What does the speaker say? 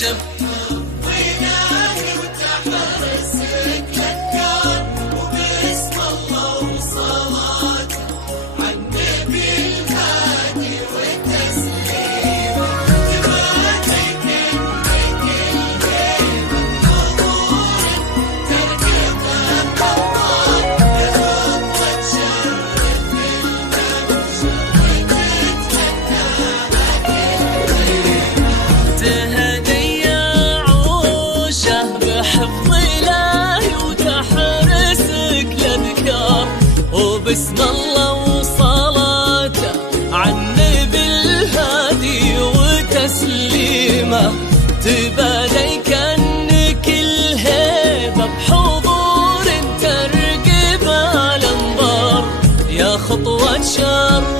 وتشم وإلهي وتحرسك للكون وباسم الله وصلاته عالنبي الهادي والتسليم تباديك إنك الهيبة حضور تركب الطوال يهب وتشرف الممشى تهدي عوشه بحفظ إلهي وتحرسك لأذكار وباسم الله وصلاته عالنبي الهادي وتسليمه تبادي كأنك الهيبة بحضور ترقب الأنظار يا خطوة شر